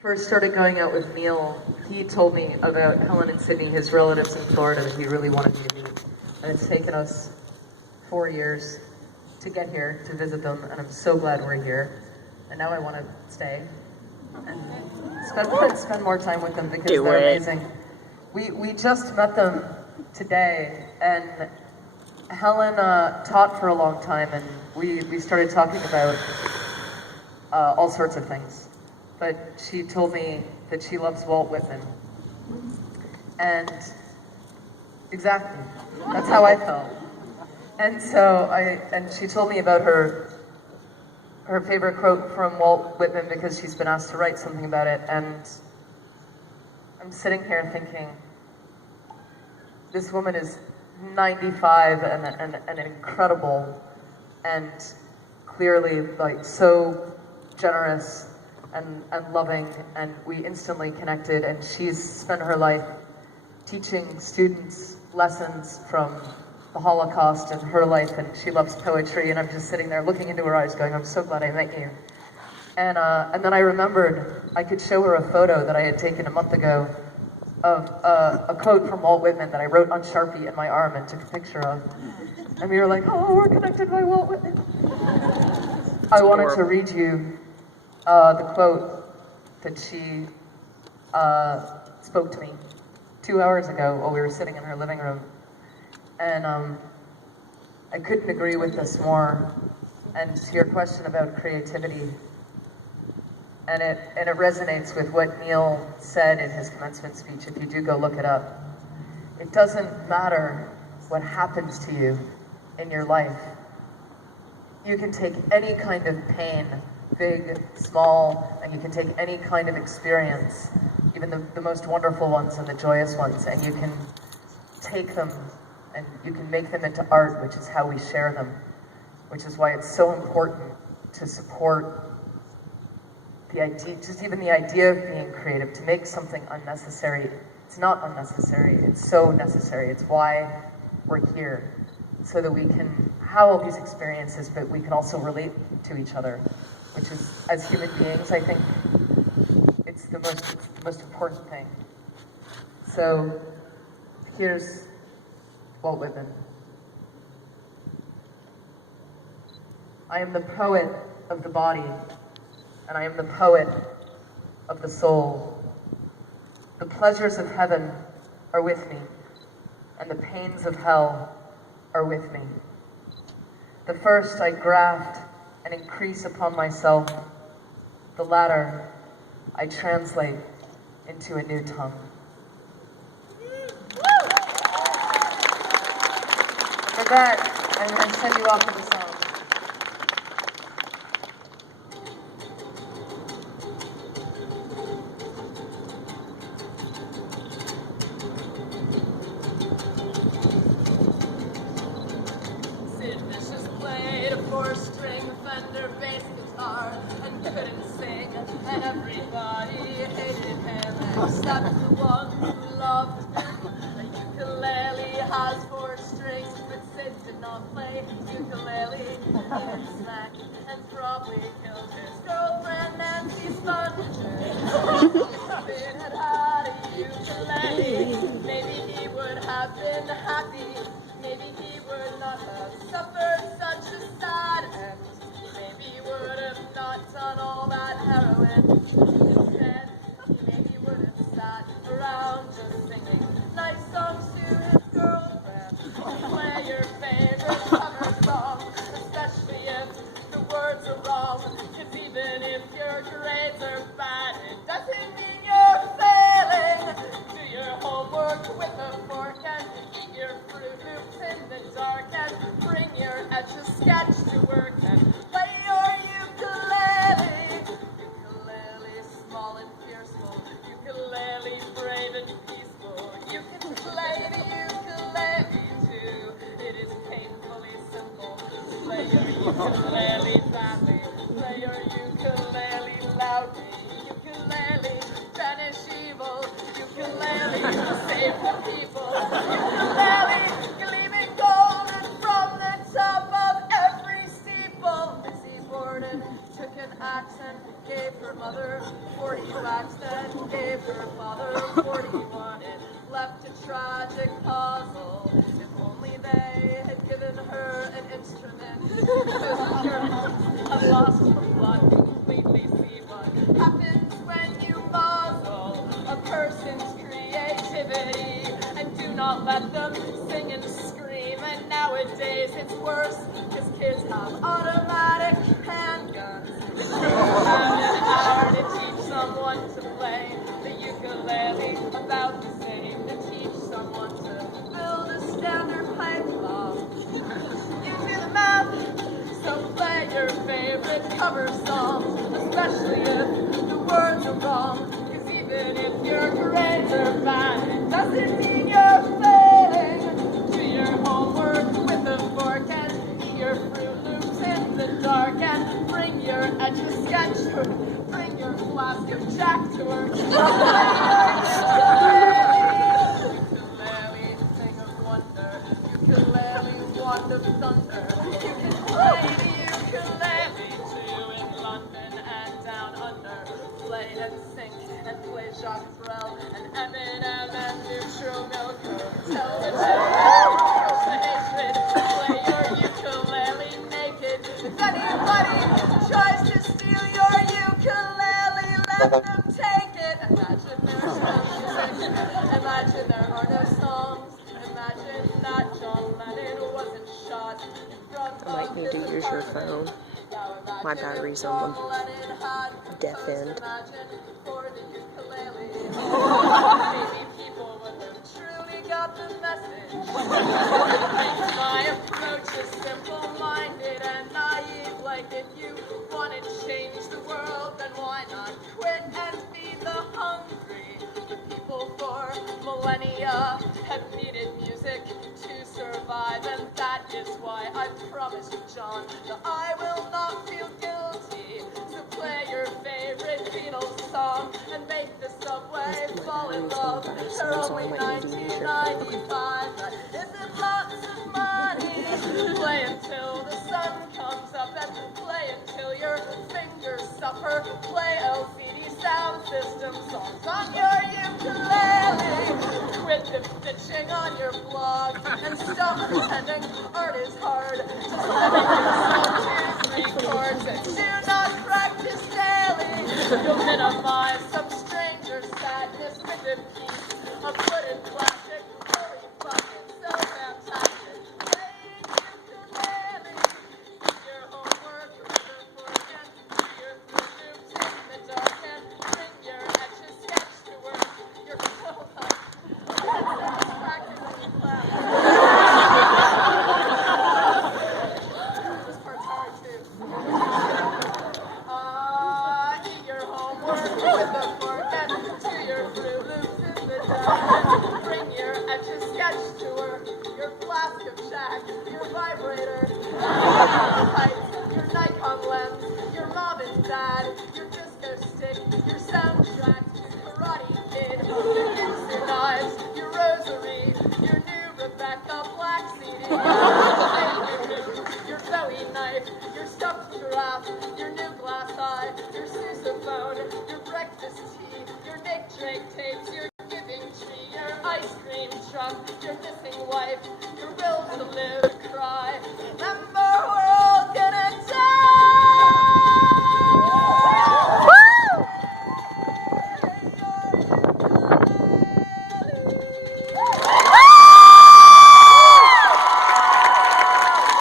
first started going out with Neil, he told me about Helen and Sydney, his relatives in Florida, that he really wanted me to meet. And it's taken us 4 years to get here to visit them, and I'm so glad we're here. And now I want to stay and spend more time with them because they're amazing. We just met them today, and Helen taught for a long time, and we started talking about all sorts of things. But she told me that she loves Walt Whitman. And exactly, that's how I felt. And so she told me about her favorite quote from Walt Whitman because she's been asked to write something about it. And I'm sitting here thinking, this woman is 95 and incredible and clearly like so generous and loving, and we instantly connected, and she's spent her life teaching students lessons from the Holocaust and her life, and she loves poetry, and I'm just sitting there looking into her eyes going, I'm so glad I met you. And then I remembered I could show her a photo that I had taken a month ago of a quote from Walt Whitman that I wrote on Sharpie in my arm and took a picture of. And we were like, oh, we're connected by Walt Whitman. I wanted to read you the quote that she spoke to me 2 hours ago while we were sitting in her living room. And I couldn't agree with this more. And to your question about creativity, and it resonates with what Neil said in his commencement speech, if you do go look it up. It doesn't matter what happens to you in your life. You can take any kind of pain, big, small, and you can take any kind of experience, even the most wonderful ones and the joyous ones, and you can take them and you can make them into art, which is how we share them, which is why it's so important to support the idea, just even the idea of being creative, to make something unnecessary. It's not unnecessary, it's so necessary. It's why we're here, so that we can have all these experiences, but we can also relate to each other, which is, as human beings, I think, it's the most important thing. So, here's Walt Whitman. I am the poet of the body, and I am the poet of the soul. The pleasures of heaven are with me, and the pains of hell are with me. The first I graft and increase upon myself. The latter I translate into a new tongue. For that, I'm going to send you off with a song. Sid Vicious played a four-string Fender bass guitar and couldn't sing, and everybody hated him except the one who loved him. The ukulele has four strings, but Sid did not play ukulele. He hit smack and probably killed his girlfriend Nancy Sponge. If Sid had had a ukulele, maybe he would have been happy. Maybe he would not have suffered such a sad end. Maybe he would have not done all that heroin. Instead, maybe he would have sat around just singing nice songs to his girlfriend. Play your favorite cover song, especially if the words are wrong. 'Cause even if your grades are bad, it doesn't mean you're failing. Do your homework with a fork and eat your Fruit Loops in the dark, and bring your Etch-a-Sketch to work and play your ukulele. Ukulele, small and fearful. Ukulele, brave and peaceful. You can play the ukulele too. It is painfully simple. Play your ukulele badly. Play your ukulele loudly. Ukulele, banish evil. Ukulele, save the people. Ukulele, gleaming golden from the top of every steeple. Lizzie Borden took an axe and gave her her mother 40 racks, then gave her father 41. It left a tragic puzzle. If only they had given her an instrument. Her curious have lost her blood, completely see what happens when you muzzle a person's creativity and do not let them sing and scream. And nowadays it's worse because kids have automatic handguns. It's an hour to teach someone to play the ukulele, about the same to teach someone to build a standard pipe bomb. You do the math, so play your favorite cover songs, especially if the words are wrong. Because even if your grades are bad, it doesn't mean you're failing. Do your homework with a fork and eat your Fruit Loops in the dark, and bring your Etch-a-Sketch to her, bring your flask of Jack to her. Ukulele, thing of wonder, ukulele, wand of thunder. You can play the ukulele too in London and down under. Play and sing and play Jacques Brel and Eminem and Neutral Milk. Tell the truth, the hatred. Play your ukulele naked. If anybody tries to steal your ukulele, let them take it. Imagine there's no music. Imagine there are no songs. Imagine that John Lennon wasn't shot in front I might need to use your phone. My battery's on the death end. Maybe people would have truly got the message. My approach is simple-minded and naive. Like if you want to change the world, then why not quit and feed the hungry? The people for millennia have needed music to survive, and that is why I promise you, John, that I will not feel guilty. So play your favorite Beatles song and make the subway fall in love. They're only $19.95. That isn't lots of money. Play until the sun comes up and play until your fingers suffer. Play LCD sound system songs on your ukulele. Quit the bitching on your blog and stop pretending art is hard. Just limit yourself to 3 chords and do not practice daily. You'll minimize some stranger's sadness with a piece of wooden plastic. Holy fuck, it's so fantastic. Playing ukulele. Do your homework with a fork and do your Fruit Loops in the dark, and bring your Etch-a-Sketch to work. Your cellphone. This part's hard too. Eat your homework with a fork and do your Fruit Loops in the dark. Bring your Etch-a-Sketch to work. Your flask of Jack, your vibrator, your pipes, your Nikon lens, your mom and dad, your disco stick, your soundtrack, Karate Kid, your user knives, your rosary, your new Rebecca Black CD, your Bowie knife, your stuffed giraffe, your new glass eye, your sousaphone, your breakfast tea, your Nick Drake tapes, your giving tree, your ice cream truck, your missing wife, your will to live, cry.